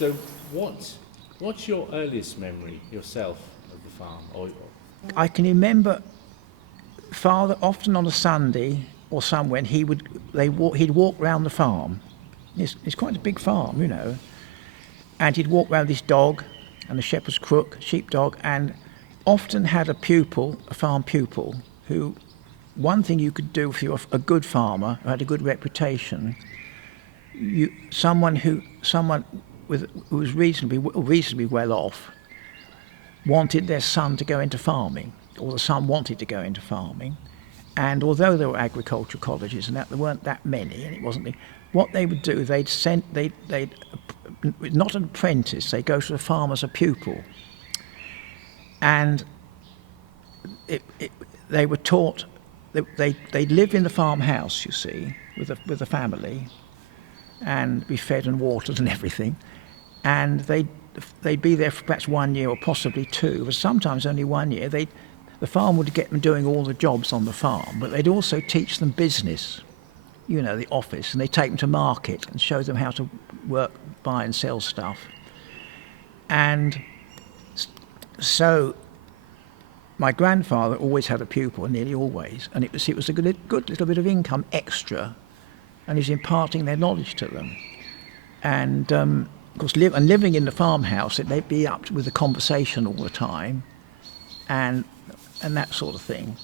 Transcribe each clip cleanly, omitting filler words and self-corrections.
So what's your earliest memory yourself of the farm? I can remember Father often on a Sunday or somewhere he'd walk round the farm. It's quite a big farm, you know, and he'd walk round this dog and a shepherd's crook, sheepdog, and often had a farm pupil, who, one thing you could do if you're a good farmer who had a good reputation, someone who was reasonably well off wanted their son to go into farming, or the son wanted to go into farming, and although there were agricultural colleges and that there weren't that many, and it wasn't what they would do, they'd not an apprentice, they go to the farm as a pupil, and they were taught. They'd live in the farmhouse, you see, with a family, and be fed and watered and everything, and they'd be there for perhaps 1 year or possibly 2, but sometimes only 1 year. The farm would get them doing all the jobs on the farm, but they'd also teach them business, you know, the office, and they'd take them to market and show them how to work, buy and sell stuff. And so my grandfather always had a pupil, nearly always, and it was a good little bit of income extra, and he's imparting their knowledge to them. And of course, living in the farmhouse, they'd be up with the conversation all the time, and that sort of thing.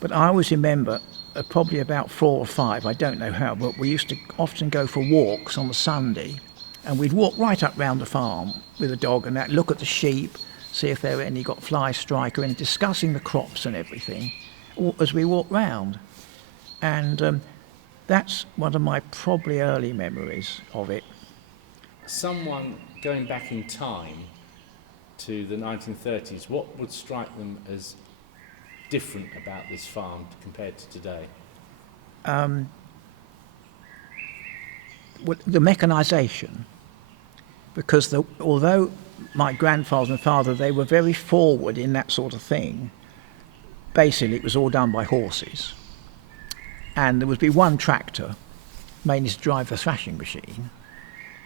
But I always remember, probably about 4 or 5, I don't know how, but we used to often go for walks on a Sunday, and we'd walk right up round the farm with a dog and that, look at the sheep, see if there were any got fly strike or any, discussing the crops and everything as we walk round. And that's one of my probably early memories of it. Someone going back in time to the 1930s, what would strike them as different about this farm compared to today? The mechanisation, because although my grandfather and father, they were very forward in that sort of thing, basically it was all done by horses, and there would be one tractor mainly to drive the thrashing machine,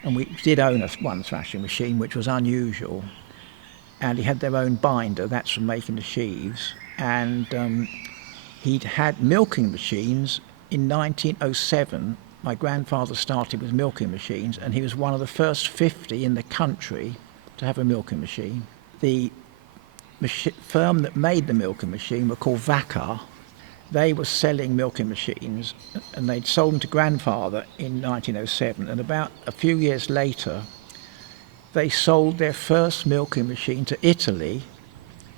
and we did own one thrashing machine, which was unusual, and he had their own binder, that's from making the sheaves, and he'd had milking machines in 1907. My grandfather started with milking machines, and he was one of the first 50 in the country to have a milking machine. The firm that made the milking machine were called Vaca. They were selling milking machines, and they'd sold them to grandfather in 1907, and about a few years later they sold their first milking machine to Italy,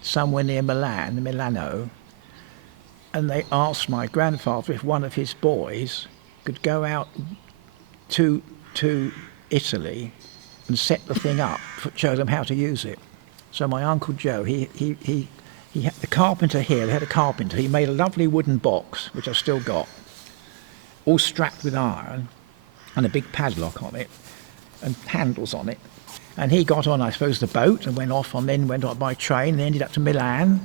somewhere near Milano, and they asked my grandfather if one of his boys could go out to Italy and set the thing up, show them how to use it. So my Uncle Joe, he had the carpenter here, they had a carpenter, he made a lovely wooden box, which I've still got, all strapped with iron, and a big padlock on it, and handles on it. And he got on, I suppose, the boat, and went off by train, and ended up to Milan.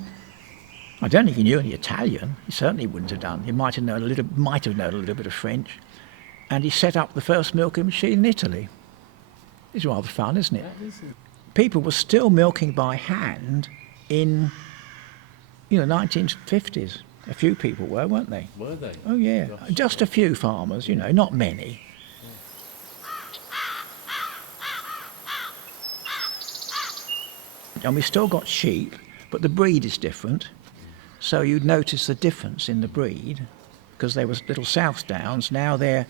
I don't think he knew any Italian, he certainly wouldn't have done. He might have known a little bit of French. And he set up the first milking machine in Italy. It's rather fun, isn't it? People were still milking by hand in, 1950s. A few people weren't they? Were they? Oh, yeah. Gosh. Just a few farmers, not many. And we've still got sheep, but the breed is different. So you'd notice the difference in the breed, because they were little South Downs. Now they're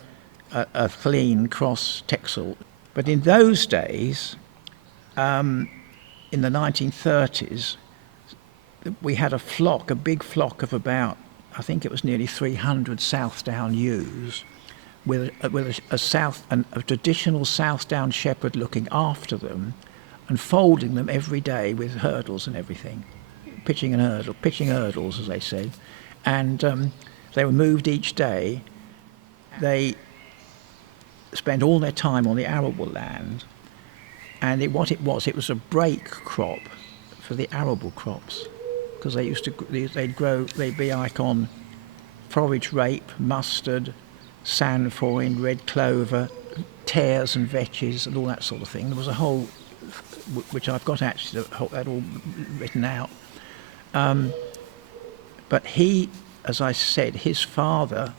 a clean cross Texel. But in those days, in the 1930s, we had a big flock of about, I think it was nearly 300 South Down ewes, with a traditional South Down shepherd looking after them and folding them every day with hurdles and everything, pitching hurdles, as they say. And they were moved each day. They spent all their time on the arable land, and it was a break crop for the arable crops, because they'd be like on forage rape, mustard, sainfoin, red clover, tares and vetches and all that sort of thing. There was a whole, which I've got actually, that all written out. But he, as I said, his father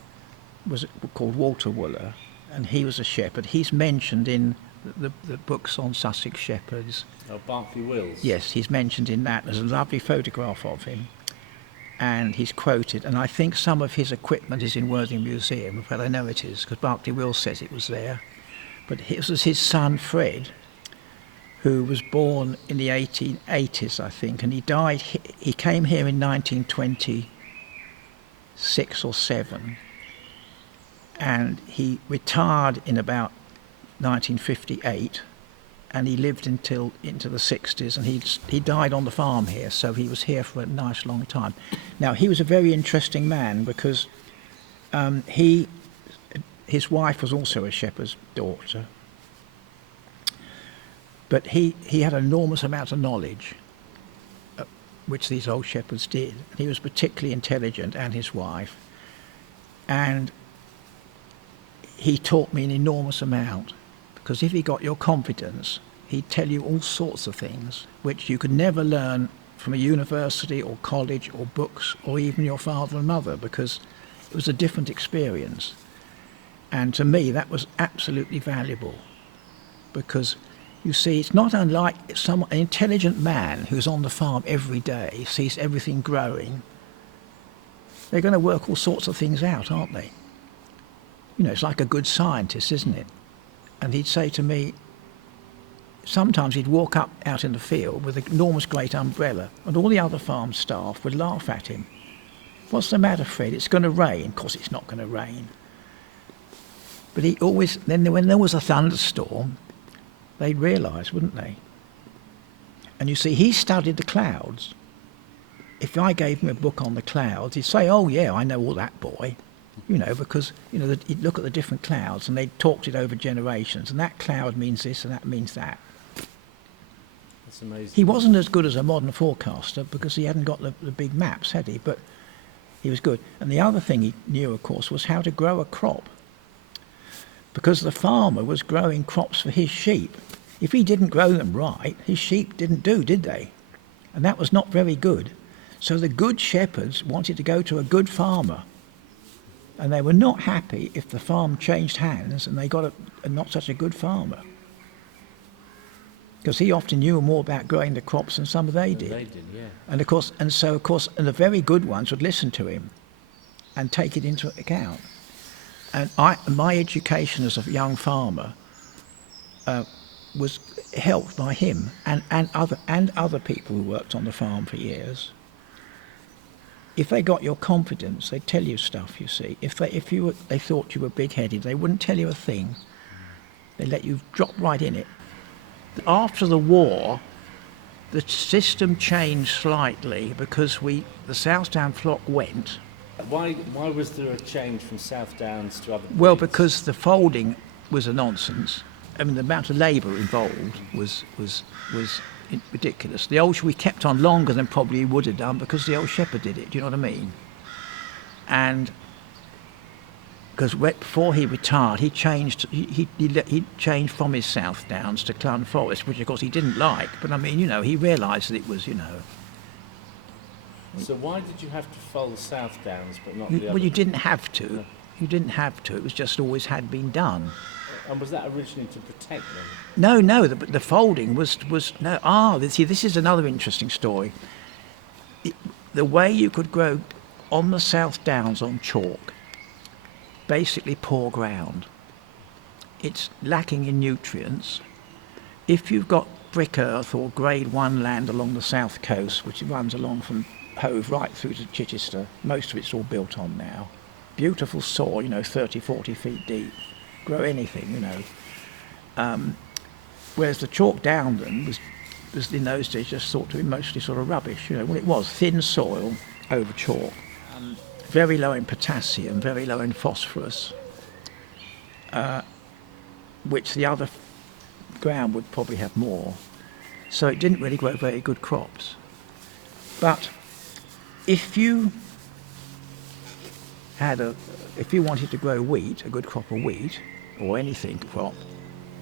was called Walter Wooler, and he was a shepherd. He's mentioned in the books on Sussex shepherds. Oh, Berkeley Wills. Yes, he's mentioned in that. There's a lovely photograph of him, and he's quoted. And I think some of his equipment is in Worthing Museum. Well, I know it is, because Berkeley Wills says it was there. But it was his son Fred, who was born in the 1880s, I think, and he died. He came here in 1926 or 7, and he retired in about 1958, and he lived until into the 60s, and he died on the farm here, so he was here for a nice long time. Now, he was a very interesting man because his wife was also a shepherd's daughter, but he had an enormous amount of knowledge, which these old shepherds did. He was particularly intelligent, and his wife, and he taught me an enormous amount, because if he got your confidence, he'd tell you all sorts of things which you could never learn from a university or college or books or even your father and mother, because it was a different experience. And to me, that was absolutely valuable, because you see, it's not unlike an intelligent man who's on the farm every day, sees everything growing. They're going to work all sorts of things out, aren't they? You know, it's like a good scientist, isn't it? And he'd say to me, sometimes he'd walk up out in the field with an enormous great umbrella, and all the other farm staff would laugh at him. What's the matter, Fred? It's going to rain. Of course, it's not going to rain. But he always, then when there was a thunderstorm, they'd realise, wouldn't they? And you see, he studied the clouds. If I gave him a book on the clouds, he'd say, oh yeah, I know all that, boy. You know, because, you know, he'd look at the different clouds and they'd talked it over generations, and that cloud means this and that means that. That's amazing. He wasn't as good as a modern forecaster because he hadn't got the big maps, had he? But he was good. And the other thing he knew, of course, was how to grow a crop, because the farmer was growing crops for his sheep. If he didn't grow them right, his sheep didn't do, did they? And that was not very good. So the good shepherds wanted to go to a good farmer, and they were not happy if the farm changed hands and they got a not such a good farmer, because he often knew more about growing the crops than some of they did. They did, yeah. And of course, and the very good ones would listen to him and take it into account. And my education as a young farmer was helped by him and other people who worked on the farm for years. If they got your confidence, they'd tell you stuff, you see. If they thought you were big-headed, they wouldn't tell you a thing. They let you drop right in it. After the war, the system changed slightly because the Southdown flock went. Why was there a change from South Downs to other breeds? Well, because the folding was a nonsense. I mean, the amount of labour involved was ridiculous. We kept on longer than probably he would have done because the old shepherd did it. Do you know what I mean? And because before he retired, he changed from his South Downs to Clun Forest, which of course he didn't like. But I mean, you know, he realised that it was, you know. So why did you have to fold South Downs but not the other? Well, you didn't have to. No. You didn't have to. It was just always had been done. And was that originally to protect them? No. The folding was no. See, this is another interesting story. The way you could grow on the South Downs on chalk, basically poor ground. It's lacking in nutrients. If you've got brick earth or grade 1 land along the south coast, which runs along from Hove right through to Chichester, most of it's all built on now. Beautiful soil, you know, 30, 40 feet deep. Grow anything, you know. Whereas the chalk downland was in those days just thought to be mostly sort of rubbish, you know. Well, it was thin soil over chalk, very low in potassium, very low in phosphorus, which the other ground would probably have more. So it didn't really grow very good crops. But if you wanted to grow wheat, a good crop of wheat, or anything crop,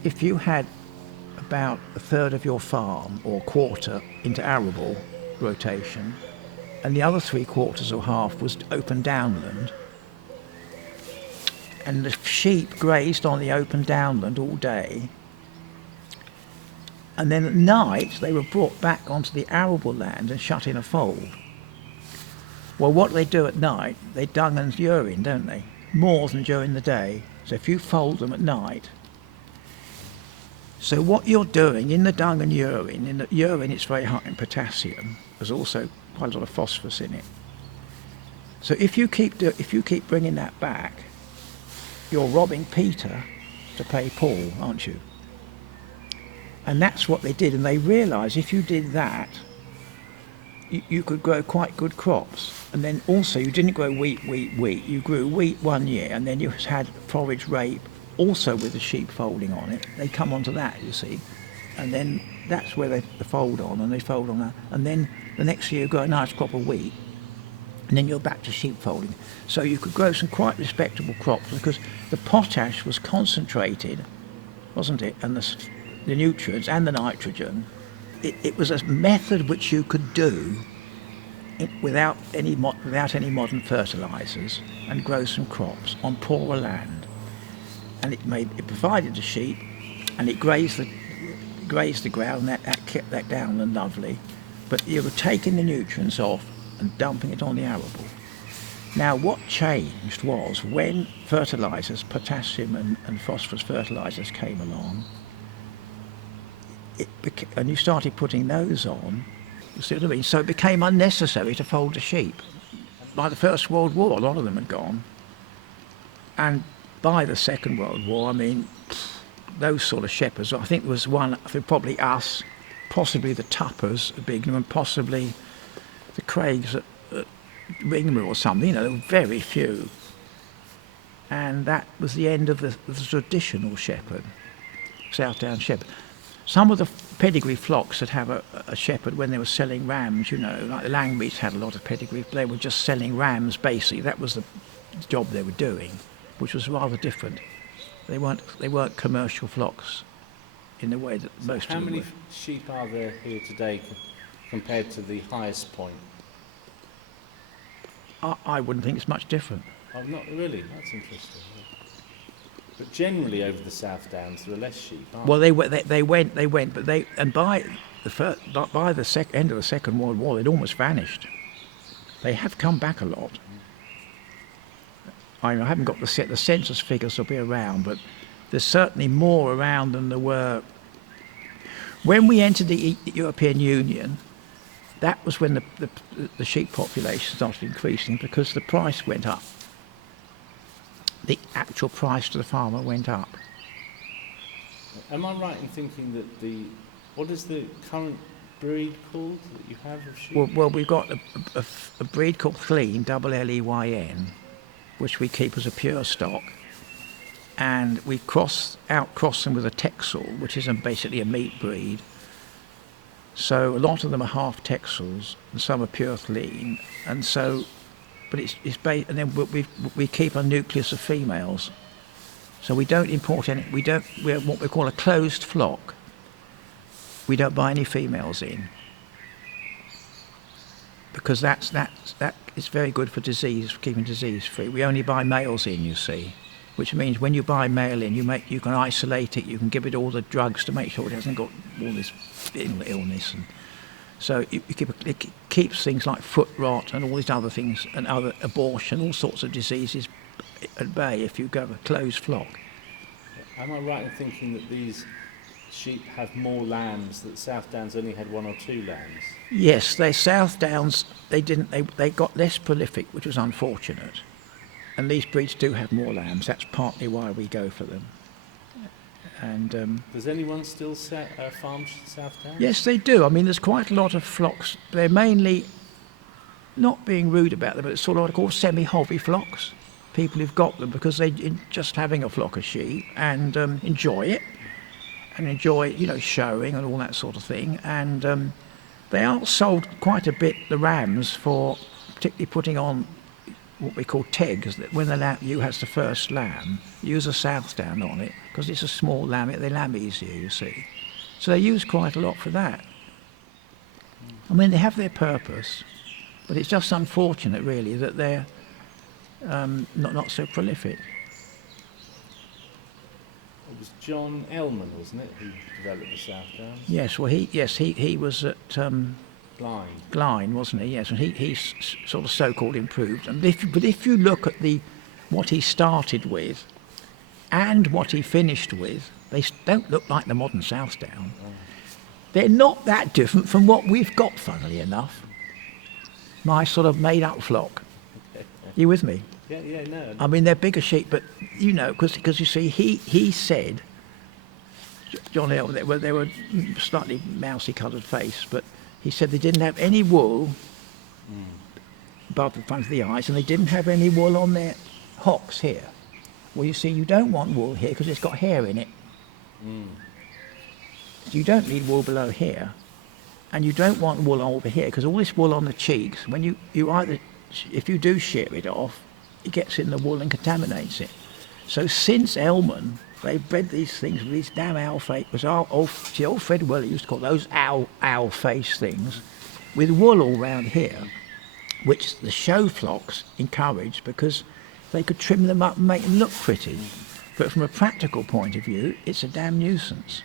if you had about a third of your farm or quarter into arable rotation, and the other 3/4 or half was open downland, and the sheep grazed on the open downland all day, and then at night they were brought back onto the arable land and shut in a fold. Well, what they do at night, they dung and urine, don't they? More than during the day. So if you fold them at night, so what you're doing in the dung and urine, in the urine it's very high in potassium. There's also quite a lot of phosphorus in it. So if you keep bringing that back, you're robbing Peter to pay Paul, aren't you? And that's what they did, and they realised if you did that, you could grow quite good crops. And then also you didn't grow wheat. You grew wheat one year, and then you had forage rape, also with the sheep folding on it. They come onto that, you see, and then that's where they fold on, and they fold on that. And then the next year you grow a nice crop of wheat, and then you're back to sheep folding. So you could grow some quite respectable crops because the potash was concentrated, wasn't it? And the nutrients and the nitrogen. It was a method which you could do without any modern fertilisers and grow some crops on poorer land. And it provided the sheep, and it grazed the ground, and that kept that down and lovely. But you were taking the nutrients off and dumping it on the arable. Now what changed was when fertilisers, potassium and phosphorus fertilisers came along, and you started putting those on, you see what I mean? So it became unnecessary to fold the sheep. By the First World War, a lot of them had gone. And by the Second World War, I mean, those sort of shepherds, I think there was one, I think probably us, possibly the Tuppers at Bignor, and possibly the Craigs at Ringmer or something, you know, there were very few. And that was the end of the traditional shepherd, South Down shepherd. Some of the pedigree flocks that have a shepherd when they were selling rams, you know, like the Langbeats had a lot of pedigree, they were just selling rams basically. That was the job they were doing, which was rather different. They weren't commercial flocks in the way that most of them were. How many sheep are there here today compared to the highest point? I wouldn't think it's much different. Oh, not really. That's interesting. But generally, over the South Downs, there are less sheep. Well, they went, but by the end of the Second World War, they'd almost vanished. They have come back a lot. I haven't got the census figures will be around, but there's certainly more around than there were when we entered the European Union. That was when the sheep population started increasing because the price went up. The actual price to the farmer went up. Am I right in thinking that what is the current breed called that you have of sheep? Well, we've got a breed called Clean, Leyn, which we keep as a pure stock, and we outcross them with a Texel, which is basically a meat breed. So a lot of them are half Texels, and some are pure Clean, and so. But and then we keep a nucleus of females, so we don't import any. We're what we call a closed flock. We don't buy any females in because that is very good for keeping disease free. We only buy males in, you see, which means when you buy male in, you can isolate it. You can give it all the drugs to make sure it hasn't got all this illness and. So it keeps things like foot rot and all these other things and other abortion, all sorts of diseases at bay if you go a closed flock. Am I right in thinking that these sheep have more lambs, that South Downs only had 1 or 2 lambs? Yes, South Downs, they got less prolific, which was unfortunate. And these breeds do have more lambs. That's partly why we go for them. And does anyone still farm South Downs? Yes, they do. I mean, there's quite a lot of flocks. They're mainly, not being rude about them, but it's sort of what I call semi-hobby flocks. People who've got them because they just having a flock of sheep and enjoy it, and enjoy, you know, showing and all that sort of thing. And they are sold quite a bit, the rams, for particularly putting on what we call tegs, that when the lamb ewe has the first lamb, use a southdown on it, because it's a small lamb, they lamb easier, you see. So they use quite a lot for that. I mean, they have their purpose, but it's just unfortunate, really, that they're not so prolific. It was John Ellman, wasn't it, who developed the South Downs? Yes, well, he was at Blind, wasn't he? Yes, and he's sort of so-called improved. And if you look at what he started with and what he finished with, they don't look like the modern Southdown. Oh. They're not that different from what we've got, funnily enough. My sort of made-up flock. You with me? Yeah, no. I mean, they're bigger sheep, but you know, because you see, he said, John Hill, they were slightly mousy-coloured face, but he said they didn't have any wool above the front of the eyes, and they didn't have any wool on their hocks here. Well, you see, you don't want wool here because it's got hair in it. You don't need wool below here, and you don't want wool over here because all this wool on the cheeks, when you either, if you do shear it off, it gets in the wool and contaminates it. So since Ellman, they bred these things with these damn owl face. Old Fred Weller used to call those owl face things, with wool all round here, which the show flocks encouraged because they could trim them up and make them look pretty. But from a practical point of view, it's a damn nuisance.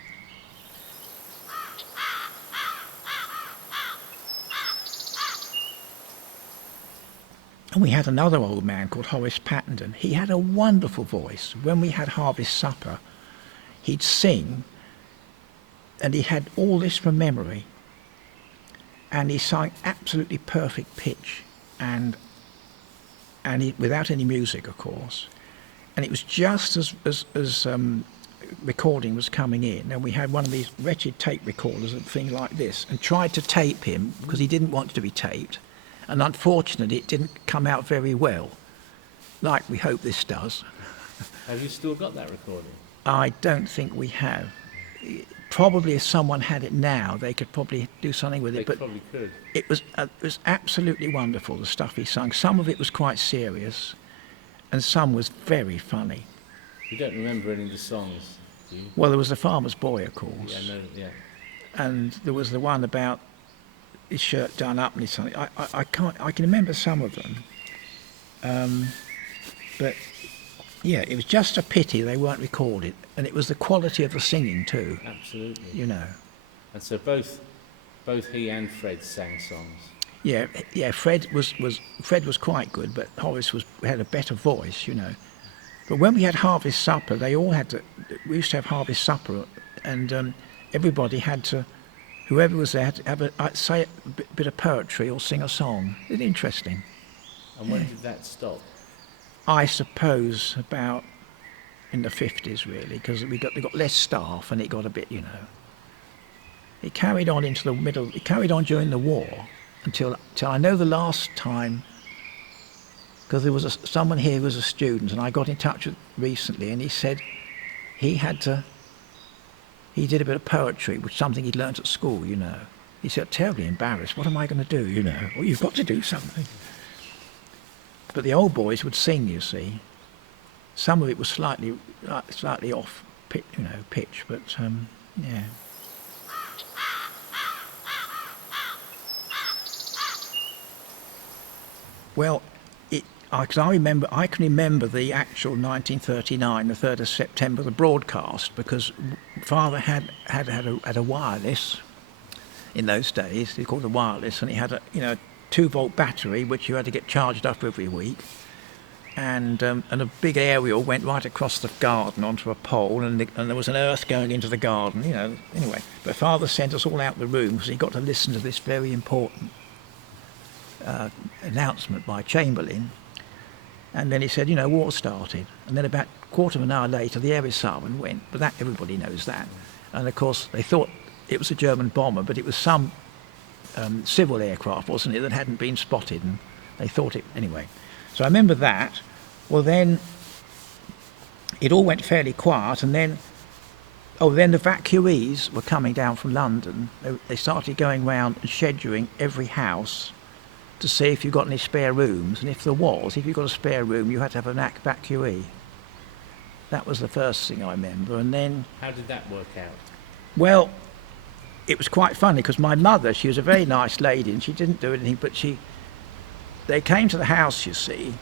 And we had another old man called Horace Patterson. He had a wonderful voice. When we had harvest supper, he'd sing, and he had all this from memory. And he sang absolutely perfect pitch, and without any music, of course. And it was just as recording was coming in, and we had one of these wretched tape recorders, a thing like this, and tried to tape him because he didn't want to be taped. And unfortunately, it didn't come out very well, like we hope this does. Have you still got that recording? I don't think we have. Probably if someone had it now, they could probably do something with it. They probably could. It was absolutely wonderful, the stuff he sung. Some of it was quite serious, and some was very funny. You don't remember any of the songs, do you? Well, there was The Farmer's Boy, of course. Yeah, no, yeah. And there was the one about his shirt done up and his something. I can remember some of them, but yeah, it was just a pity they weren't recorded, and it was the quality of the singing too. Absolutely. You know. And so both he and Fred sang songs. Yeah. Fred was quite good, but Horace had a better voice, you know. But when we had harvest supper, they all had to. We used to have harvest supper, and everybody had to. Whoever was there had to have say a bit of poetry or sing a song. It's interesting. And when did that stop? I suppose about in the 50s, really, because they got less staff and it got a bit, you know. It carried on into the middle. It carried on during the war until I know the last time, because there was someone here who was a student, and I got in touch with recently, and he said he did a bit of poetry, which is something he'd learnt at school, you know. He said, terribly embarrassed, what am I going to do, you know? Well, you've got to do something. But the old boys would sing, you see. Some of it was slightly off pitch, but yeah. Well, I can remember the actual 1939, the 3rd of September, the broadcast, because Father had a wireless in those days. They called it a wireless, and it had a 2-volt battery which you had to get charged up every week, and a big aerial went right across the garden onto a pole, and there was an earth going into the garden, you know. Anyway, but Father sent us all out the room because he got to listen to this very important announcement by Chamberlain. And then he said, war started. And then about a quarter of an hour later, the air siren went. But that, everybody knows that. And of course, they thought it was a German bomber, but it was some civil aircraft, wasn't it, that hadn't been spotted. And they thought it, anyway. So I remember that. Well, then it all went fairly quiet. And then the evacuees were coming down from London. They started going round and scheduling every house to see if you've got any spare rooms, and if there was, if you got a spare room, you had to have an evacuee. That was the first thing I remember. And then, How did that work out? well, it was quite funny because my mother, she was a very nice lady and she didn't do anything, but they came to the house, you see,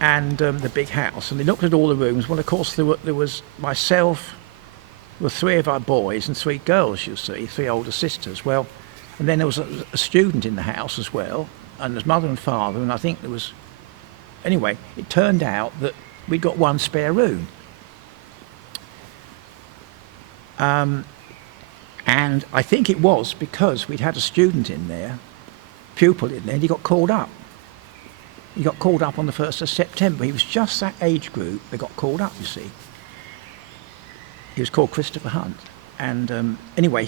and the big house, and they looked at all the rooms. Well, of course, there was myself, there were 3 of our boys and 3 girls, you see, 3 older sisters. Well, and then there was a student in the house as well, and there's mother and father, and I think there was... Anyway, it turned out that we'd got 1 spare room. And I think it was because we'd had a student in there, pupil in there, and he got called up. He got called up on the 1st of September. He was just that age group that got called up, you see. He was called Christopher Hunt. And anyway,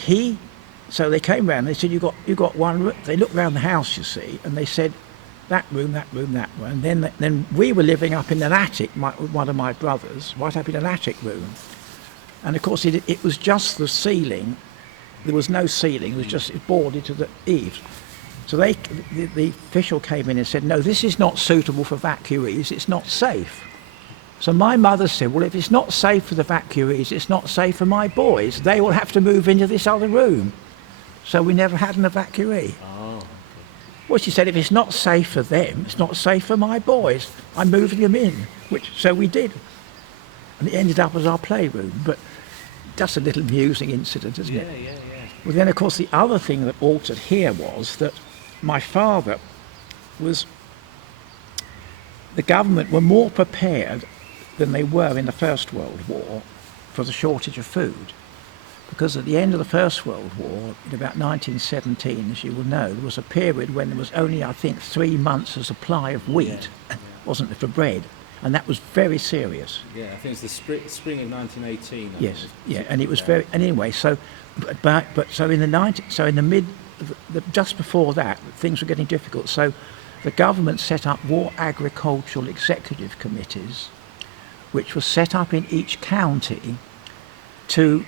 so they came round and they said, you got 1 room. They looked round the house, you see, and they said, that room, that room, that room. And then we were living up in an attic, one of my brothers, right up in an attic room. And of course, it was just the ceiling. There was no ceiling, it was boarded to the eaves. So the official came in and said, no, this is not suitable for evacuees, it's not safe. So my mother said, well, if it's not safe for the evacuees, it's not safe for my boys. They will have to move into this other room. So we never had an evacuee. Oh, okay. Well, she said, if it's not safe for them, it's not safe for my boys. I'm moving them in, so we did. And it ended up as our playroom. But just a little amusing incident, isn't it? Yeah. Well, then, of course, the other thing that altered here was that my father the government were more prepared than they were in the First World War for the shortage of food. Because at the end of the First World War, in about 1917, as you will know, there was a period when there was only, I think, 3 months of supply of wheat, wasn't there, for bread. And that was very serious. Yeah, I think it's the spring of 1918. Yes, yeah, and it was very. And anyway, so, but so in the just before that, things were getting difficult. So, the government set up war agricultural executive committees, which were set up in each county to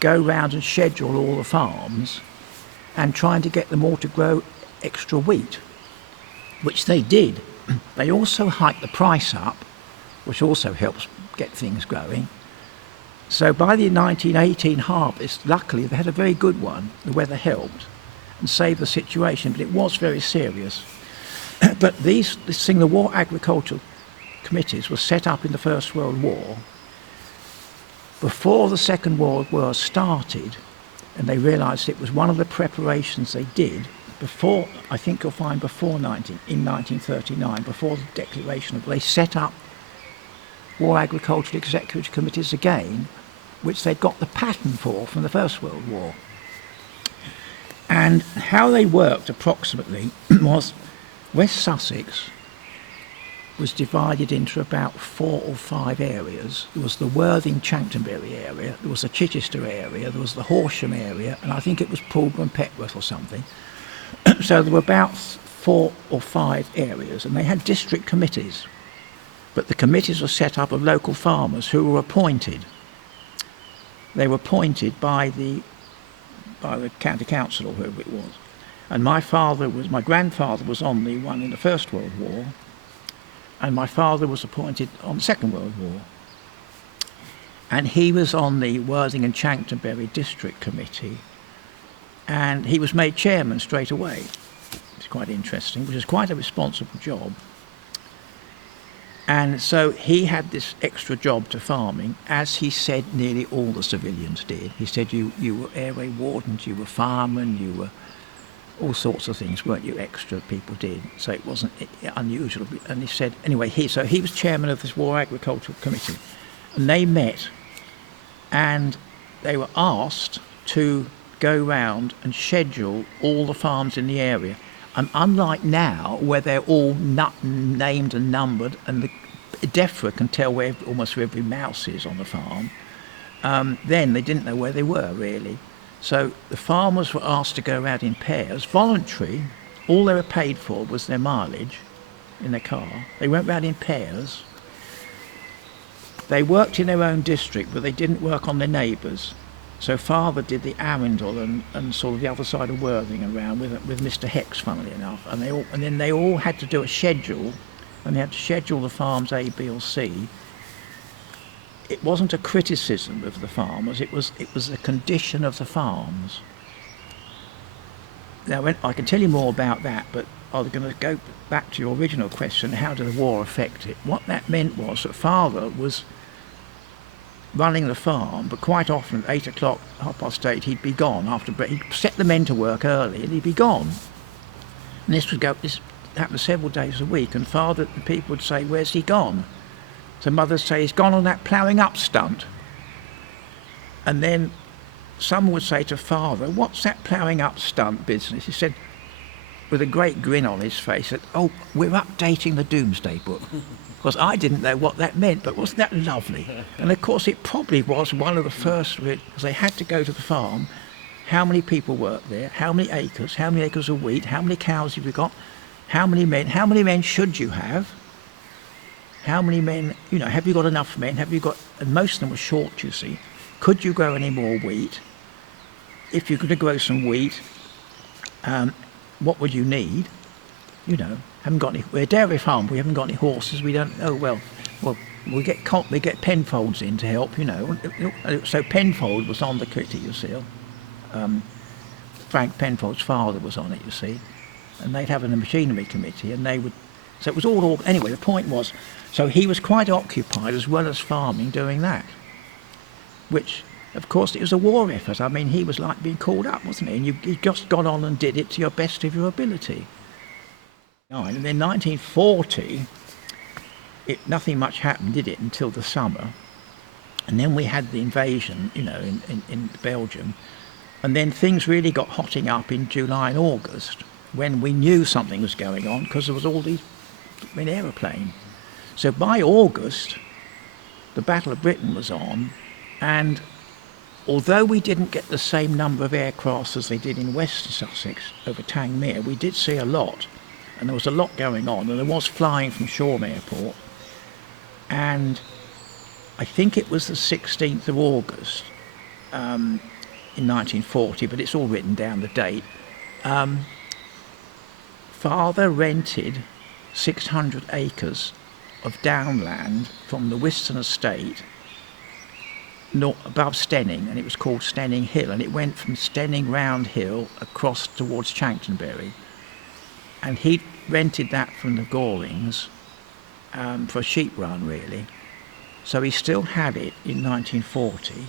go round and schedule all the farms, and trying to get them all to grow extra wheat, which they did. They also hiked the price up, which also helps get things growing. So by the 1918 harvest, luckily they had a very good one. The weather helped and saved the situation, but it was very serious. But this thing, the War Agricultural Committees, was set up in the First World War before the Second World War started, and they realised it was one of the preparations they did before, I think you'll find in 1939, before the declaration they set up War Agricultural Executive Committees again, which they'd got the pattern for from the First World War. And how they worked approximately was West Sussex was divided into about 4 or 5 areas. There was the Worthing-Chanctonbury area, there was the Chichester area, there was the Horsham area, and I think it was Poultney and Petworth or something. So there were about 4 or 5 areas, and they had district committees. But the committees were set up of local farmers who were appointed. They were appointed by the county council or whoever it was. And my grandfather was on the one in the First World War, and my father was appointed on the Second World War. And he was on the Worthing and Chanctonbury District Committee, and he was made chairman straight away. It's quite interesting, which is quite a responsible job. And so he had this extra job to farming, as he said nearly all the civilians did. He said you were airway wardens, you were firemen, you were all sorts of things, weren't you? Extra people did, so it wasn't unusual. And he said, anyway, so he was chairman of this War Agricultural Committee, and they met, and they were asked to go round and schedule all the farms in the area. And unlike now, where they're all named and numbered, and the DEFRA can tell where almost where every mouse is on the farm, then they didn't know where they were, really. So the farmers were asked to go out in pairs, voluntary. All they were paid for was their mileage in their car. They went round in pairs. They worked in their own district, but they didn't work on their neighbours. So father did the Arundel and sort of the other side of Worthing around with Mr. Hex, funnily enough, and then they all had to do a schedule, and they had to schedule the farms A, B, or C. It wasn't a criticism of the farmers; it was the condition of the farms. Now, I can tell you more about that, but I'm going to go back to your original question: how did the war affect it? What that meant was that father was running the farm, but quite often at 8 o'clock, 8:30, he'd be gone after break. He'd set the men to work early and he'd be gone. And this happened several days a week, and people would say, "Where's he gone?" So mother'd say, "He's gone on that ploughing up stunt." And then someone would say to father, "What's that ploughing up stunt business?" He said, with a great grin on his face, that, "Oh, we're updating the Doomsday Book." Because I didn't know what that meant, but wasn't that lovely? And of course it probably was one of the first, because they had to go to the farm. How many people work there? How many acres of wheat? How many cows have you got? How many men should you have? How many men, have you got enough men? And most of them were short, you see. Could you grow any more wheat? If you're going to grow some wheat, what would you need? Haven't got any. We're a dairy farm. We haven't got any horses. We don't. Oh well, we get Penfolds in to help. So Penfold was on the committee, you see. Frank Penfold's father was on it, you see, and they'd have a machinery committee, and they would. So it was all. Anyway, the point was, so he was quite occupied as well as farming doing that, which. Of course, it was a war effort. I mean, he was like being called up, wasn't he? And he just got on and did it to your best of your ability. And then 1940, nothing much happened, did it, until the summer. And then we had the invasion, in Belgium. And then things really got hotting up in July and August, when we knew something was going on, because there was all these aeroplanes. So by August, the Battle of Britain was on, and although we didn't get the same number of aircrafts as they did in Western Sussex over Tangmere, we did see a lot, and there was a lot going on, and there was flying from Shoreham Airport. And I think it was the 16th of August in 1940, but it's all written down, the date. Father rented 600 acres of downland from the Whiston estate above Stenning, and it was called Stenning Hill, and it went from Stenning round hill across towards Chanctonbury, and he rented that from the Gorlings for a sheep run, really. So he still had it in 1940,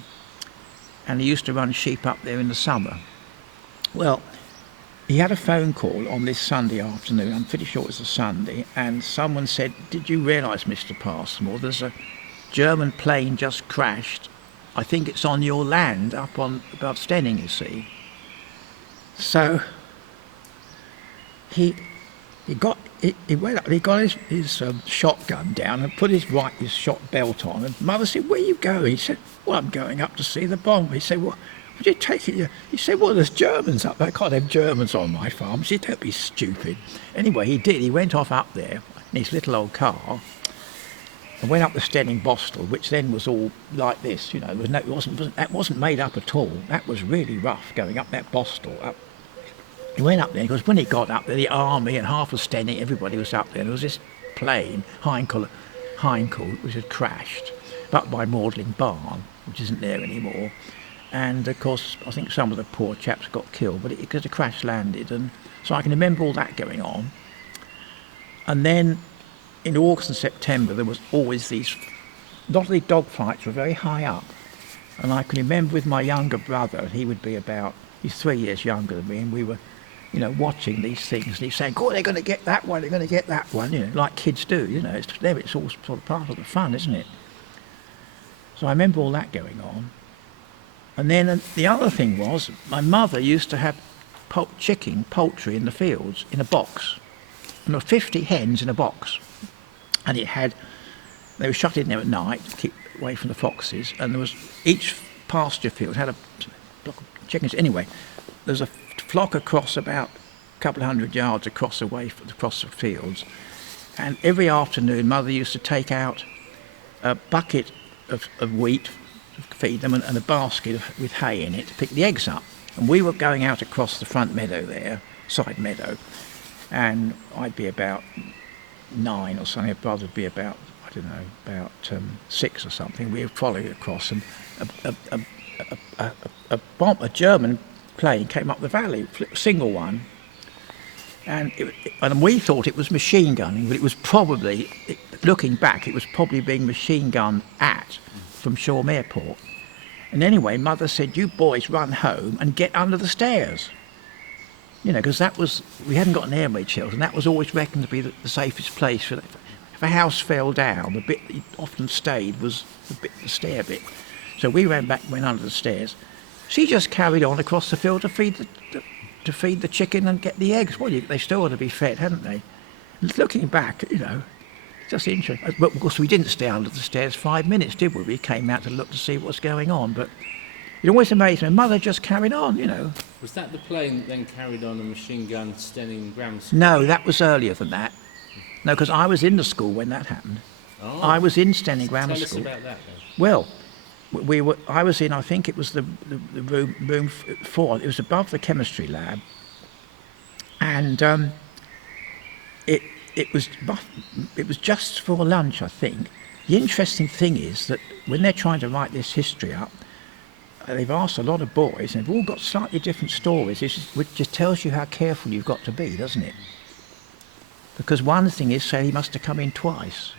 and he used to run sheep up there in the summer. Well, he had a phone call on this Sunday afternoon, I'm pretty sure it was a Sunday, and someone said, "Did you realise, Mr. Passmore, there's a German plane just crashed. I think it's on your land up above Stenning, you see." So he went up, he got his shotgun down and put his shot belt on, and Mother said, "Where are you going?" He said, "Well, I'm going up to see the bomb." He said, "Well, would you take it?" He said, "Well, there's Germans up there. I can't have Germans on my farm." She said, "Don't be stupid." Anyway, he did. He went off up there in his little old car, and went up the Stenning Bostel, which then was all like this, that wasn't made up at all. That was really rough, going up that Bostel. He went up there, because when he got up there, the army and half of Stenning, everybody was up there. There was this plane, Heinkel, which had crashed, up by Maudling Barn, which isn't there anymore. And of course, I think some of the poor chaps got killed, but because the crash landed, and so I can remember all that going on. And then in August and September, there was always a lot of the dog fights were very high up. And I can remember with my younger brother, he's 3 years younger than me, and we were, watching these things, and he's saying, "Oh, they're going to get that one, they're going to get that one," like kids do, it's all sort of part of the fun, isn't it? So I remember all that going on. And then the other thing was, my mother used to have poultry in the fields, in a box. And there were 50 hens in a box. And they were shut in there at night to keep away from the foxes, and there was, each pasture field had a flock of chickens. Anyway, there's a flock across about a couple of 100 yards across the fields, and every afternoon Mother used to take out a bucket of wheat feed them, and a basket with hay in it to pick the eggs up. And we were going out across the front meadow there, side meadow, and I'd be about 9 or something. My brother would be about, I don't know, about 6 or something. We were following across, and a German plane came up the valley, single one, and we thought it was machine gunning, but it was probably, looking back, it was probably being machine gunned at from Shoreham Airport. And anyway, Mother said, "You boys run home and get under the stairs." You know, because that was, we hadn't got an air raid shelter, and that was always reckoned to be the safest place. For if a house fell down, the bit that often stayed was the stair bit. So we ran back, went under the stairs. She just carried on across the field to feed the chicken and get the eggs. Well, they still ought to be fed, hadn't they? And looking back, you know, just interesting. But of course, we didn't stay under the stairs 5 minutes, did we? We came out to look to see what's going on. But it always amazed me. Mother just carried on, you know. Was that the plane that then carried on a machine gun Stenning Grammar School? No, that was earlier than that. No, because I was in the school when that happened. Oh. I was in Stenning Grammar Tell School. us about that then. Well, I was in, I think it was the room 4. It was above the chemistry lab, and it was just for lunch, I think. The interesting thing is that when they're trying to write this history up, they've asked a lot of boys, and they've all got slightly different stories, which just tells you how careful you've got to be, doesn't it? Because one thing is, say he must have come in twice,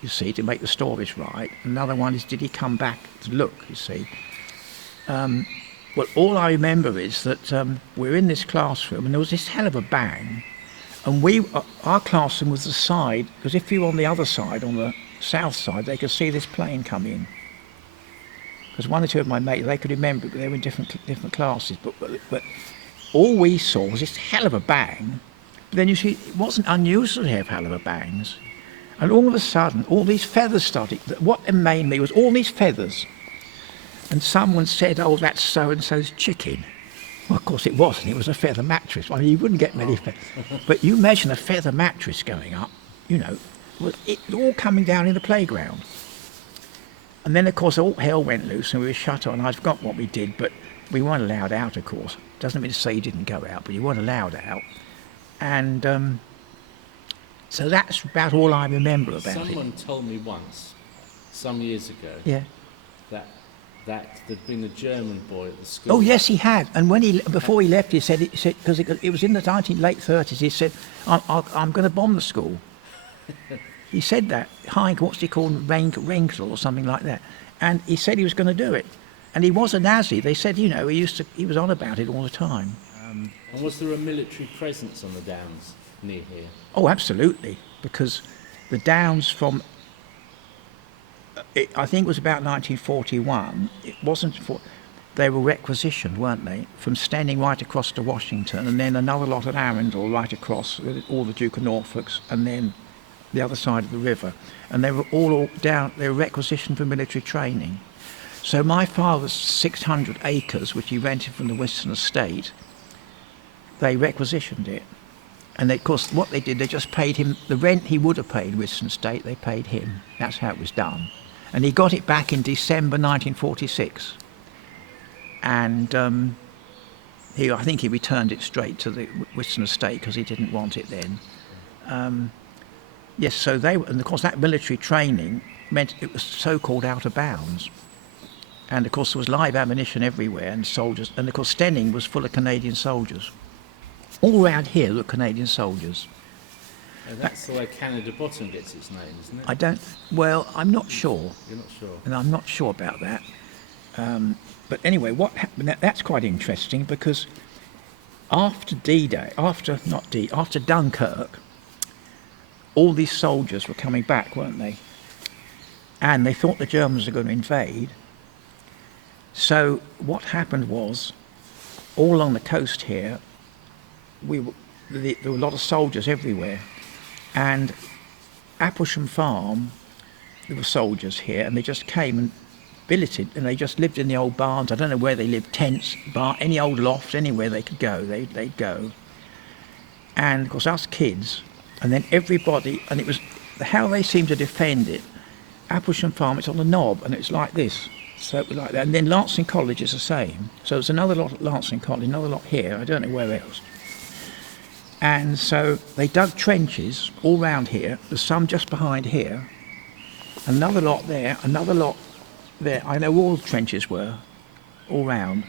you see, to make the stories right. Another one is, did he come back to look, you see? Well, all I remember is that we're in this classroom, and there was this hell of a bang, and our classroom was the side, because if you were on the other side, on the south side, they could see this plane come in. Because one or two of my mates, they could remember it, but they were in different classes. But all we saw was this hell of a bang. But then you see, it wasn't unusual to have hell of a bangs. And all of a sudden, all these feathers started. What amazed me was all these feathers. And someone said, "Oh, that's so-and-so's chicken." Well, of course it wasn't. It was a feather mattress. I mean, you wouldn't get many feathers. But you imagine a feather mattress going up, you know, it all coming down in the playground. And then, of course, all hell went loose and we were shut on. I forgot what we did, but we weren't allowed out, of course. Doesn't mean to say you didn't go out, but you weren't allowed out. And so that's about all I remember about it. Someone told me once, some years ago, Yeah. that there'd been a German boy at the school. Oh, yes, he had. And before he left, he said, because it was in the late 30s, he said, I'm going to bomb the school. He said that. What's he called? Renkel or something like that. And he said he was going to do it. And he was a Nazi. They said, you know, he was on about it all the time. And was there a military presence on the Downs near here? Oh, absolutely. Because the Downs from, I think it was about 1941, it wasn't for, they were requisitioned, weren't they? From Stenning right across to Washington, and then another lot at Arundel right across, all the Duke of Norfolks, and then the other side of the river. And they were all down, they were requisitioned for military training. So my father's 600 acres, which he rented from the Western Estate, they requisitioned it. And they, of course, what they did, they just paid him the rent he would have paid Western Estate, they paid him. That's how it was done. And he got it back in December 1946. And I think he returned it straight to the Western Estate because he didn't want it then. Yes, so and of course that military training meant it was so-called out of bounds. And of course there was live ammunition everywhere and soldiers, and of course Stenning was full of Canadian soldiers. All around here were Canadian soldiers. And that's the way Canada Bottom gets its name, isn't it? I'm not sure. You're not sure? And I'm not sure about that. But anyway, what happened, that's quite interesting because after D-Day, after Dunkirk, all these soldiers were coming back, weren't they? And they thought the Germans were going to invade. So what happened was, all along the coast here, there were a lot of soldiers everywhere. And Applesham Farm, there were soldiers here, and they just came and billeted, and they just lived in the old barns. I don't know where they lived, tents, any old loft, anywhere they could go, they'd go. And of course us kids, and then everybody, and it was how they seemed to defend it. Applesham Farm, it's on the knob, and it's like this. So it was like that. And then Lancing College is the same. So there's another lot at Lancing College, another lot here, I don't know where else. And so they dug trenches all round here. There's some just behind here. Another lot there, another lot there. I know all the trenches were, all round.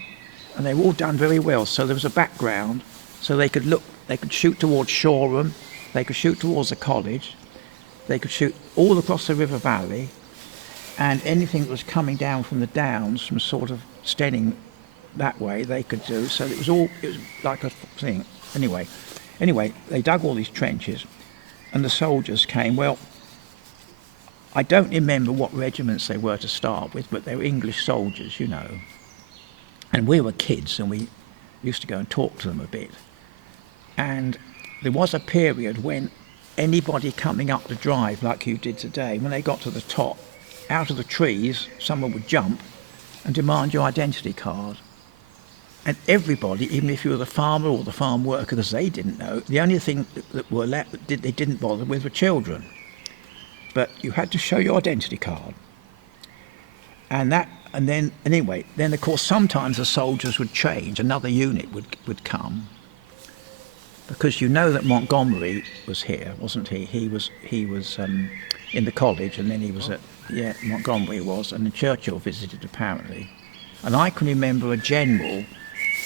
And they were all done very well. So there was a background. So they could look, they could shoot towards Shoreham. They could shoot towards the college. They could shoot all across the River Valley. And anything that was coming down from the downs, from sort of Stenning that way, they could do. So it was like a thing. Anyway, they dug all these trenches, and the soldiers came. Well, I don't remember what regiments they were to start with, but they were English soldiers, you know. And we were kids, and we used to go and talk to them a bit. And there was a period when anybody coming up the drive, like you did today, when they got to the top, out of the trees, someone would jump and demand your identity card. And everybody, even if you were the farmer or the farm worker, because they didn't know, the only thing that they didn't bother with were children. But you had to show your identity card. And then of course sometimes the soldiers would change, another unit would come. Because you know that Montgomery was here, wasn't he? He was in the college, and then he was Montgomery was, and then Churchill visited apparently. And I can remember a general,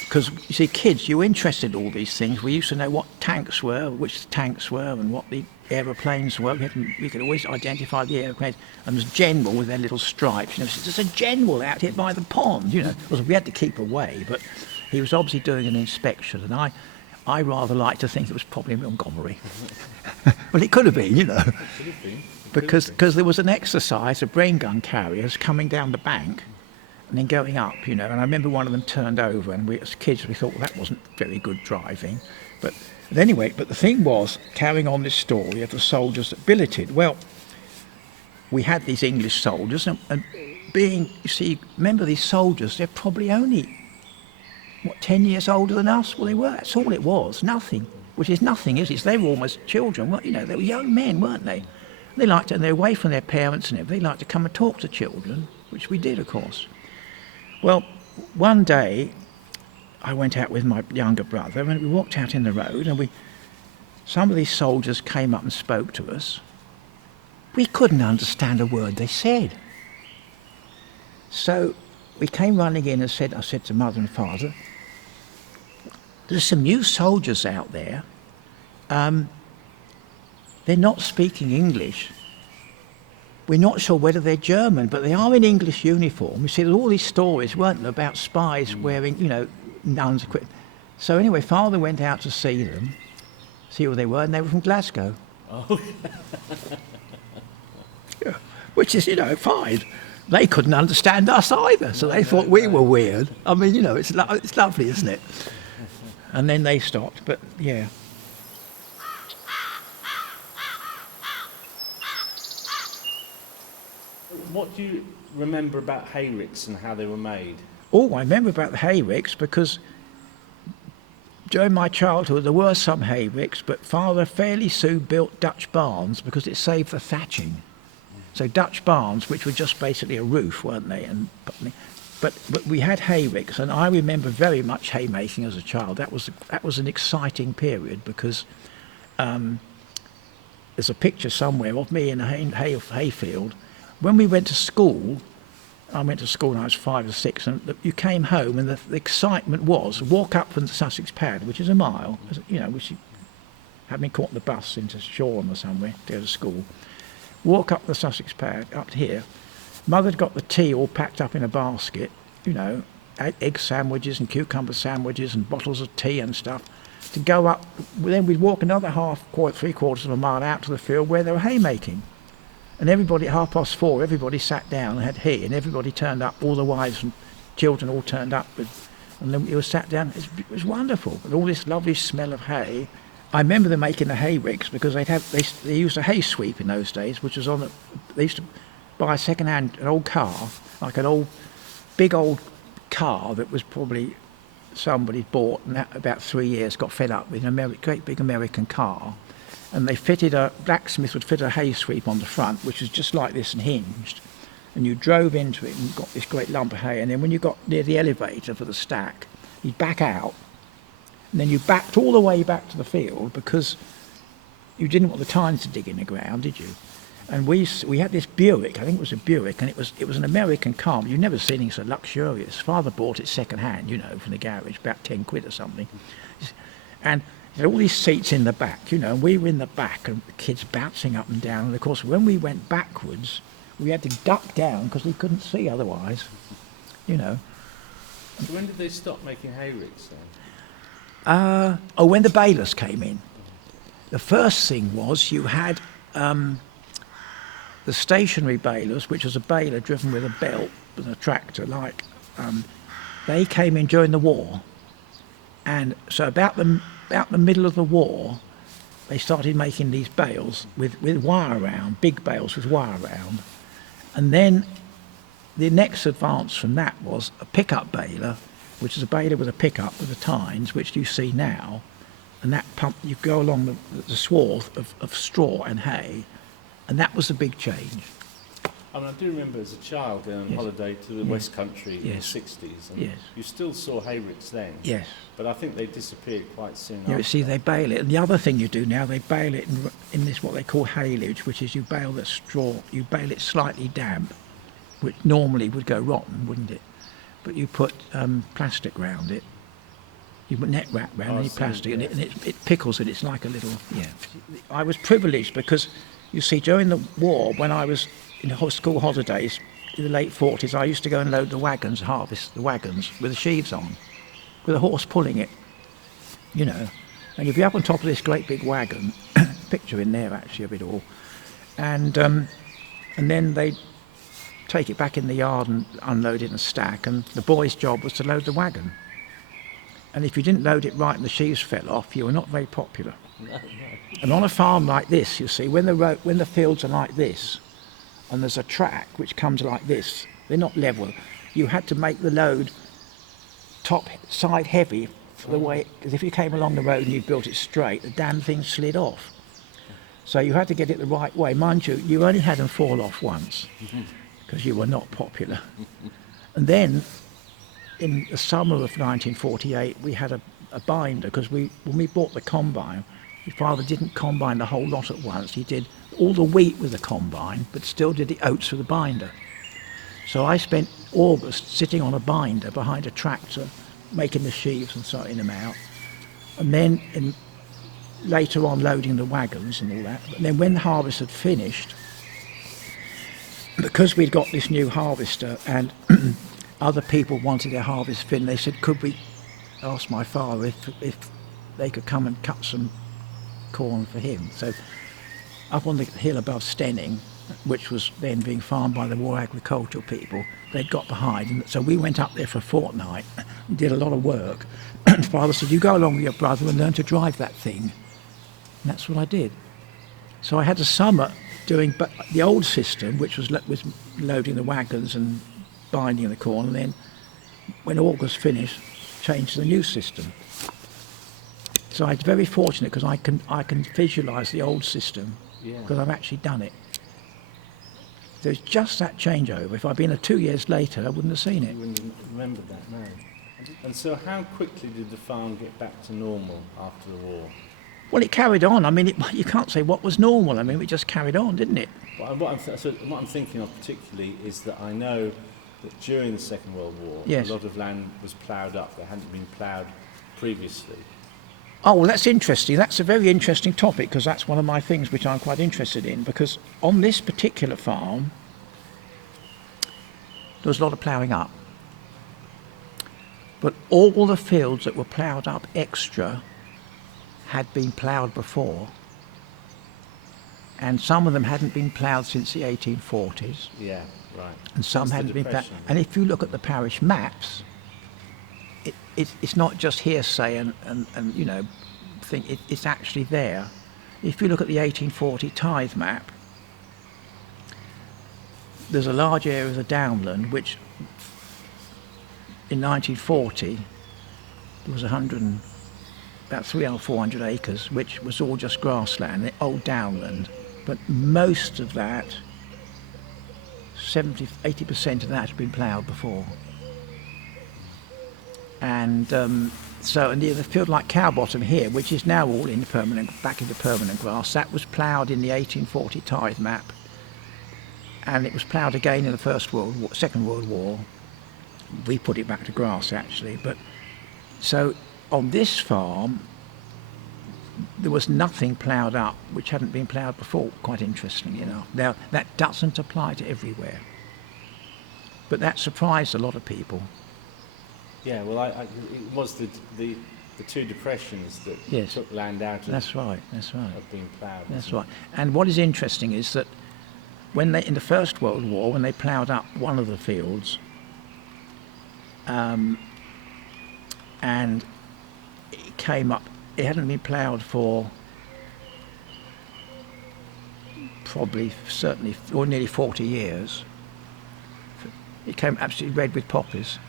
because you see, kids, you're interested in all these things. We used to know what tanks were, which tanks were, and what the aeroplanes were. We could always identify the aeroplanes. And there's general with their little stripes. You know, there's a general out here by the pond. You know, we had to keep away, but he was obviously doing an inspection, and I rather like to think it was probably Montgomery. Well, it could have been, you know. It could have been. Because there was an exercise of brain gun carriers coming down the bank and then going up, you know. And I remember one of them turned over, and we, as kids, we thought, well, that wasn't very good driving. But anyway, the thing was, carrying on this story of the soldiers that billeted. Well, we had these English soldiers, and being, you see, remember these soldiers, they're probably only 10 years older than us? Well, they were. That's all it was. Nothing. Which is nothing, is it? They were almost children. Well, you know, they were young men, weren't they? They liked to, and they're away from their parents and everything. They liked to come and talk to children, which we did, of course. Well, one day, I went out with my younger brother, and we walked out in the road, and some of these soldiers came up and spoke to us. We couldn't understand a word they said. So we came running in and I said to Mother and Father, there's some new soldiers out there. They're not speaking English. We're not sure whether they're German, but they are in English uniform. You see, there's all these stories, weren't there, about spies wearing, you know, nuns' equipment. So anyway, Father went out to see them, see who they were, and they were from Glasgow. Oh. Yeah, which is, you know, fine. They couldn't understand us either, so they thought we were weird. I mean, you know, it's lovely, isn't it? And then they stopped, but yeah. What do you remember about Haywicks and how they were made? Oh, I remember about the Haywicks because during my childhood there were some Haywicks, but Father fairly soon built Dutch barns because it saved the thatching. So Dutch barns, which were just basically a roof, weren't they? But we had Haywicks, and I remember very much haymaking as a child. That was an exciting period because there's a picture somewhere of me in a hayfield. When we went to school, I went to school when I was 5 or 6, and you came home, and the excitement was walk up from the Sussex Pad, which is a mile, you know, which had me caught the bus into Shoreham or somewhere to go to school. Walk up the Sussex Pad, up to here. Mother'd got the tea all packed up in a basket, you know, egg sandwiches and cucumber sandwiches and bottles of tea and stuff, to go up. Then we'd walk another three-quarters of a mile out to the field where they were haymaking. And everybody, at 4:30, everybody sat down and had hay, and everybody turned up, all the wives and children all turned up, and then it was sat down. It was wonderful, and all this lovely smell of hay. I remember them making the Haywicks because they used a hay sweep in those days, which was they used to buy an old car, like an big old car that was probably somebody bought, and about 3 years got fed up with a great big American car. And they blacksmith would fit a hay sweep on the front, which was just like this and hinged. and you drove into it and got this great lump of hay, and then when you got near the elevator for the stack, you'd back out, and then you backed all the way back to the field because you didn't want the tines to dig in the ground, did you? And we had this Buick, I think it was a Buick, and it was an American car. You've never seen anything so luxurious. Father bought it second hand, you know, from the garage, about 10 quid or something. And there were all these seats in the back, you know, and we were in the back, and the kids bouncing up and down. And of course, when we went backwards, we had to duck down because we couldn't see otherwise, you know. So when did they stop making Haywicks then? When the Bayless came in. The first thing was you had the stationary balers, which was a baler driven with a belt with a tractor, they came in during the war, and so about the middle of the war, they started making these bales with wire around, big bales with wire around, and then the next advance from that was a pickup baler, which is a baler with a pickup with the tines, which you see now, and that pump, you go along the swath of straw and hay, and that was a big change. I mean, I do remember as a child going on Yes. holiday to the West Country in the Yes. 60s, and Yes. you still saw Hayricks then, Yes. but I think they disappeared quite soon You after. see, they bale it, and the other thing you do now, they bale it in this what they call haylage, which is you bale the straw, you bale it slightly damp, which normally would go rotten, wouldn't it? But you put plastic round it. You put net wrap round any plastic, and it pickles it. It's like a little, yeah. I was privileged because, you see, during the war, when I was in school holidays in the late 40s, I used to go and load the wagons, harvest the wagons with the sheaves on, with a horse pulling it, you know. And you'd be up on top of this great big wagon, picture in there actually of it all, and then they'd take it back in the yard and unload it in a stack, and the boy's job was to load the wagon. And if you didn't load it right and the sheaves fell off, you were not very popular. No. And on a farm like this, you see, when the fields are like this, and there's a track which comes like this, they're not level. You had to make the load top side heavy for the way, because if you came along the road and you built it straight, the damn thing slid off. So you had to get it the right way. Mind you, you only had them fall off once, because you were not popular. And then, in the summer of 1948, we had a binder, because when we bought the combine, your father didn't combine the whole lot at once. He did all the wheat with the combine, but still did the oats with the binder. So I spent August sitting on a binder behind a tractor, making the sheaves and sorting them out, and then later on loading the wagons and all that. But then when the harvest had finished, because we'd got this new harvester and other people wanted their harvest finished, they said, could we ask my father if they could come and cut some corn for him. So up on the hill above Stenning, which was then being farmed by the war agricultural people, they'd got behind, and so we went up there for a fortnight and did a lot of work. And Father said, you go along with your brother and learn to drive that thing. And that's what I did. So I had a summer doing the old system, which was loading the wagons and binding the corn, and then when August finished, changed to the new system. So I'm very fortunate because I can visualise the old system, because I've actually done it. There's just that changeover. If I'd been 2 years later, I wouldn't have seen it. You wouldn't have remembered that, no. And so how quickly did the farm get back to normal after the war? Well, it carried on. I mean, you can't say what was normal. I mean, we just carried on, didn't it? Well, what I'm thinking of particularly is that I know that during the Second World War, Yes. a lot of land was ploughed up that hadn't been ploughed previously. Oh, well, that's interesting. That's a very interesting topic, because that's one of my things which I'm quite interested in, because on this particular farm, there was a lot of ploughing up. But all the fields that were ploughed up extra had been ploughed before, and some of them hadn't been ploughed since the 1840s, Yeah, right. and some That's the hadn't been ploughed. depression. And if you look at the parish maps, it's not just hearsay and you know, it's actually there. If you look at the 1840 tithe map, there's a large area of the downland which in 1940 there was about 300 or 400 acres, which was all just grassland, the old downland. But most of that 80% of that had been ploughed before. And and the field like Cowbottom here, which is now all in back into permanent grass, that was ploughed in the 1840 tithe map, and it was ploughed again in the Second World War. We put it back to grass actually, but so on this farm there was nothing ploughed up which hadn't been ploughed before, quite interesting enough. Now that doesn't apply to everywhere, but that surprised a lot of people. Yeah, well, it was the two depressions that Yes. took land out of, That's right. of being ploughed. That's right. And what is interesting is that in the First World War, when they ploughed up one of the fields, and it came up, it hadn't been ploughed for certainly nearly 40 years. It came absolutely red with poppies.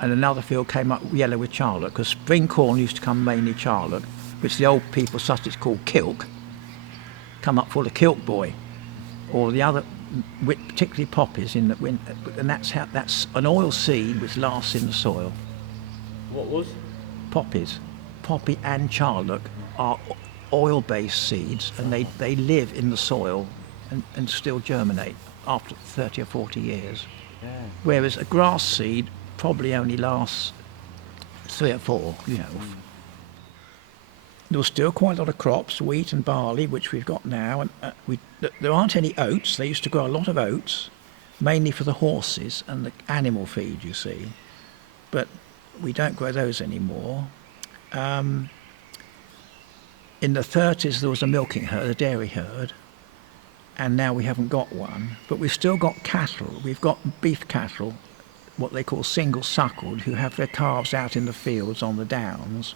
And another field came up yellow with charlock, because spring corn used to come mainly charlock, which the old people Sussex called kilk, come up full of kilk boy, or the other, particularly poppies in the winter, and that's an oil seed which lasts in the soil. What was? Poppies, poppy and charlock are oil-based seeds, and they live in the soil and still germinate after 30 or 40 years. Yeah. Whereas a grass seed probably only lasts 3 or 4, There was still quite a lot of crops, wheat and barley, which we've got now, and there aren't any oats. They used to grow a lot of oats, mainly for the horses and the animal feed, you see, but we don't grow those anymore. In the 30s there was a milking herd, a dairy herd, and now we haven't got one, but we've still got cattle. We've got beef cattle, what they call single suckled, who have their calves out in the fields on the downs,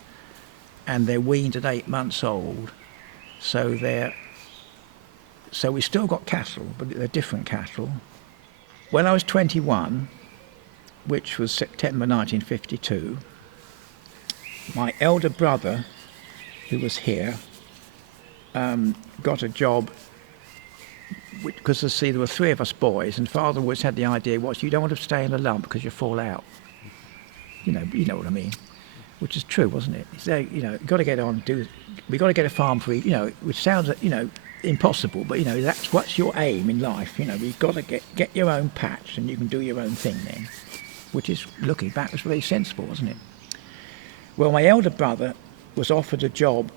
and they're weaned at 8 months old. So we've still got cattle, but they're different cattle. When I was 21, which was September 1952, my elder brother, who was here, got a job, because there were 3 of us boys, and Father always had the idea, you don't want to stay in a lump because you fall out. You know what I mean. Which is true, wasn't it? So, you've got to get on, we've got to get a farm for, which sounds, impossible, but, that's what's your aim in life. You've got to get your own patch, and you can do your own thing then. Which is, looking back, was very sensible, wasn't it? Well, my elder brother was offered a job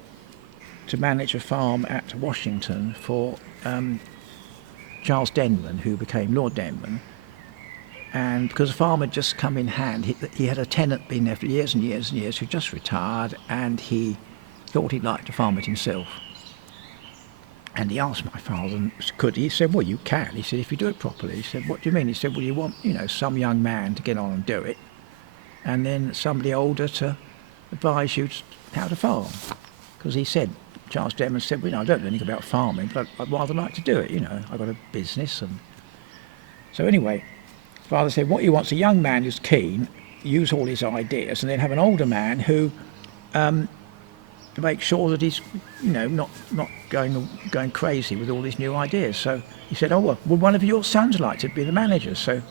to manage a farm at Washington for Charles Denman, who became Lord Denman, and because the farm had just come in hand, he had a tenant been there for years and years and years who just retired, and he thought he'd like to farm it himself. And he asked my father, could he? He said, well, you can. He said, if you do it properly. He said, what do you mean? He said, well, you want, some young man to get on and do it, and then somebody older to advise you how to farm. Because he said, Charles Denman said, well, I don't know anything about farming, but I'd rather like to do it, I've got a business. And so anyway, Father said, what he wants, a young man who's keen, use all his ideas, and then have an older man who make sure that he's, not going crazy with all these new ideas. So he said, would one of your sons like to be the manager? So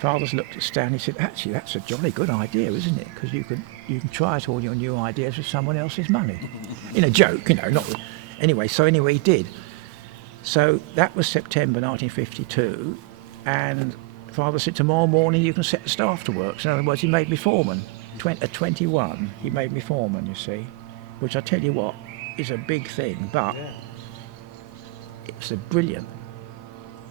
Father's looked at Stan, he said, actually, that's a jolly good idea, isn't it? Because you can try out all your new ideas with someone else's money. In a joke, not... Anyway, he did. So that was September 1952, and Father said, tomorrow morning you can set the staff to work. So in other words, he made me foreman. At 21, he made me foreman, you see, which I tell you what, is a big thing, but it's brilliant.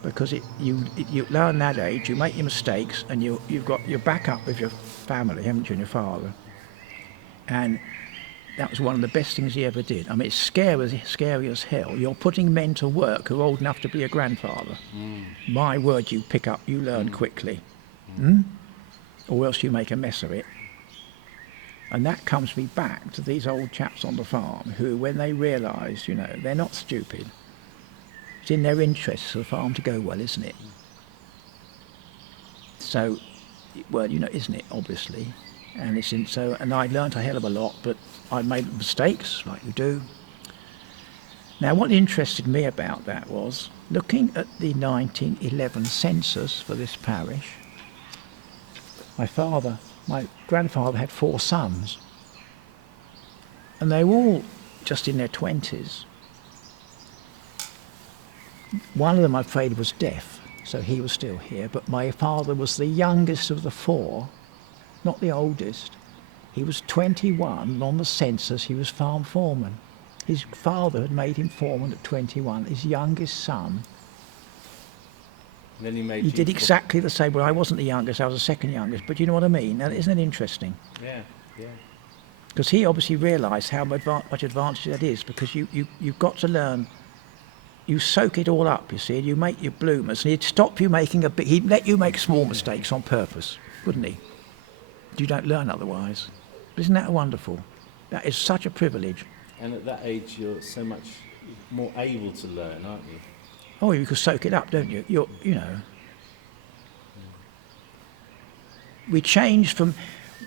Because you learn that age, you make your mistakes, and you've got your back up with your family, haven't you, and your father. And that was one of the best things he ever did. I mean, it's scary as hell. You're putting men to work who are old enough to be a grandfather. My word, you pick up, you learn quickly. Or else you make a mess of it. And that comes me back to these old chaps on the farm who, when they realise, they're not stupid. It's in their interests for the farm to go well, isn't it? So, well, isn't it, obviously? And and I learnt a hell of a lot, but I made mistakes, like you do. Now, what interested me about that was looking at the 1911 census for this parish. My grandfather had 4 sons, and they were all just in their 20s. One of them, I'm afraid, was deaf, so he was still here, but my father was the youngest of the 4, not the oldest. He was 21, and on the census he was farm foreman. His father had made him foreman at 21, his youngest son. And then he did exactly the same. Well, I wasn't the youngest, I was the second youngest, but you know what I mean? Now, isn't that interesting? Yeah, yeah. Because he obviously realised how much advantage that is, because you've got to learn, you soak it all up, you see, and you make your bloomers, and he'd stop you making he'd let you make small mistakes on purpose, wouldn't he? You don't learn otherwise. But isn't that wonderful? That is such a privilege. And at that age, you're so much more able to learn, aren't you? Oh, you can soak it up, don't you? You know. We changed from,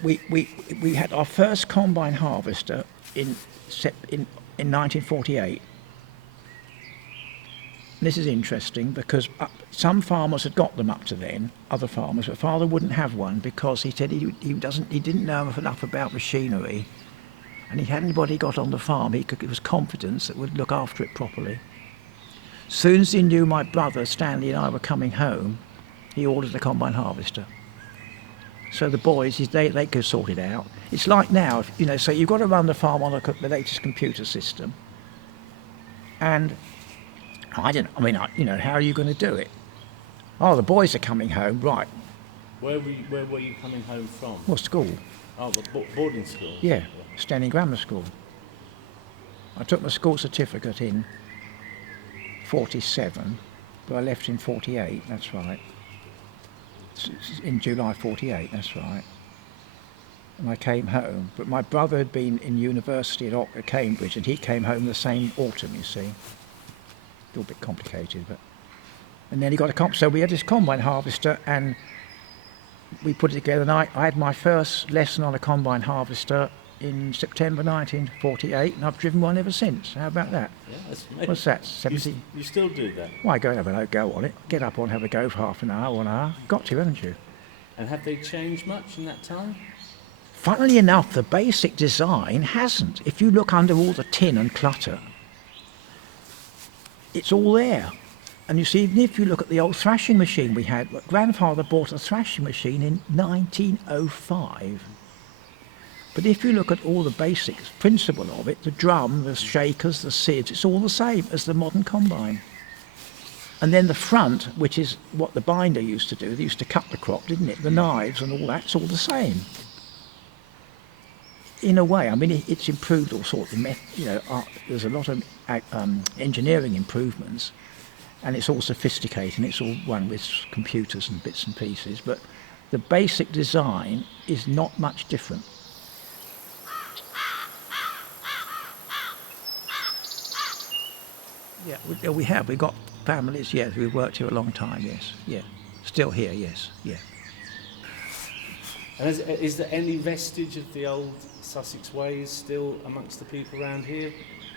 we had our first combine harvester in 1948. This is interesting because some farmers had got them up to then, other farmers, but father wouldn't have one because he said he didn't know enough about machinery, and he hadn't anybody got on the farm. It was confidence that would look after it properly. Soon as he knew my brother Stanley and I were coming home, he ordered a combine harvester. So the boys, they could sort it out. It's like now, you know, so you've got to run the farm on the latest computer system, and you know, how are you going to do it? Oh, the boys are coming home, right. Where were you coming home from? Well, school. Oh, the boarding school? Yeah, Standing Grammar School. I took my school certificate in 47, but I left in 48, that's right. In July 48, that's right. And I came home, but my brother had been in university at Cambridge, and he came home the same autumn, you see. A little bit complicated, but and then he got so we had this combine harvester, and we put it together, and I had my first lesson on a combine harvester in September 1948, and I've driven one ever since. How about that? Yeah, that's amazing. What's that, 17? You still do that? Well, I go and have a go on it, get up on, have a go for half an hour, 1 hour. Got to, haven't you? And have they changed much in that time? Funnily enough, the basic design hasn't. If you look under all the tin and clutter, it's all there. And you see, even if you look at the old thrashing machine we had, grandfather bought a thrashing machine in 1905. But if you look at all the basic principle of it, the drum, the shakers, the sieves, it's all the same as the modern combine. And then the front, which is what the binder used to do, they used to cut the crop, didn't it? The knives and all that's all the same. In a way, I mean, it's improved all sorts of you know, there's a lot of engineering improvements, and it's all sophisticated, and it's all run with computers and bits and pieces, but the basic design is not much different. Yeah, we've got families, yes, we've worked here a long time, yes, yeah. Still here, yes, yeah. And is there any vestige of the old Sussex ways still amongst the people around here?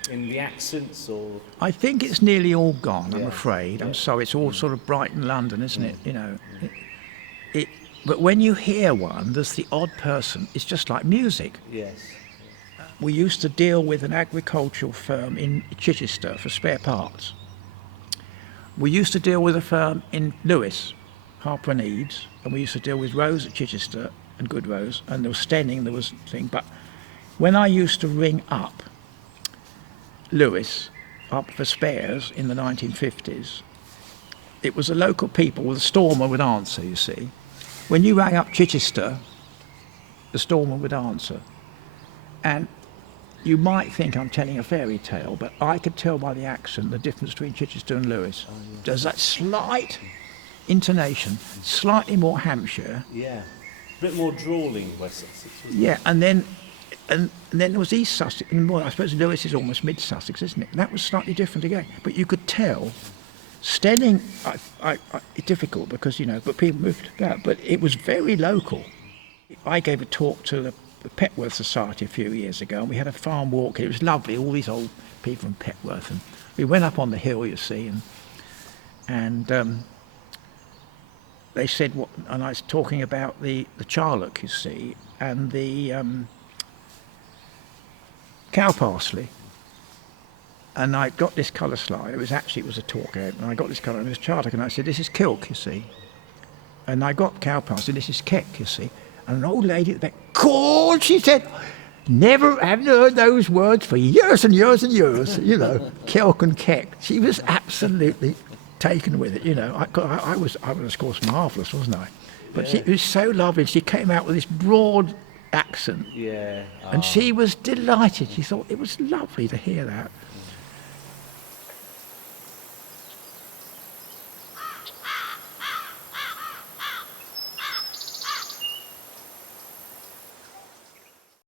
In the accents or...? I think it's nearly all gone, I'm Yeah. afraid. Yeah. I'm sorry, it's all sort of Brighton, London, isn't it? You know, but when you hear one, there's the odd person. It's just like music. Yes. We used to deal with an agricultural firm in Chichester for spare parts. We used to deal with a firm in Lewes, Harper and Eads, and we used to deal with Rose at Chichester and Good Rose, and there was Stenning, there was thing. But when I used to ring up Lewes up for spares in the 1950s, it was the local people, well, the storeman would answer, you see. When you rang up Chichester, the storeman would answer. And you might think I'm telling a fairy tale, but I could tell by the accent the difference between Chichester and Lewes. Oh, yeah. There's that slight intonation, slightly more Hampshire. Yeah. A bit more drawling West Sussex, wasn't Yeah, it? and then there was East Sussex, and more, I suppose Lewes is almost mid Sussex, isn't it? And that was slightly different again. But you could tell, Stenning, it's difficult because, you know, but people moved about, but it was very local. I gave a talk to the Petworth Society a few years ago, and we had a farm walk. It was lovely, all these old people from Petworth, and we went up on the hill, you see, and they said, what, and I was talking about the charlock, you see, and the cow parsley. And I got this colour slide. It was a talk out, and I got this colour, and it was charlock, and I said, this is kilk, you see. And I got cow parsley, this is keck, you see. And an old lady at the back, God, she said, never haven't heard those words for years and years and years, you know, kilk and keck. She was absolutely taken with it, you know. I was of course marvellous, wasn't I? But she was so lovely. She came out with this broad accent. Yeah. And she was delighted. She thought it was lovely to hear that.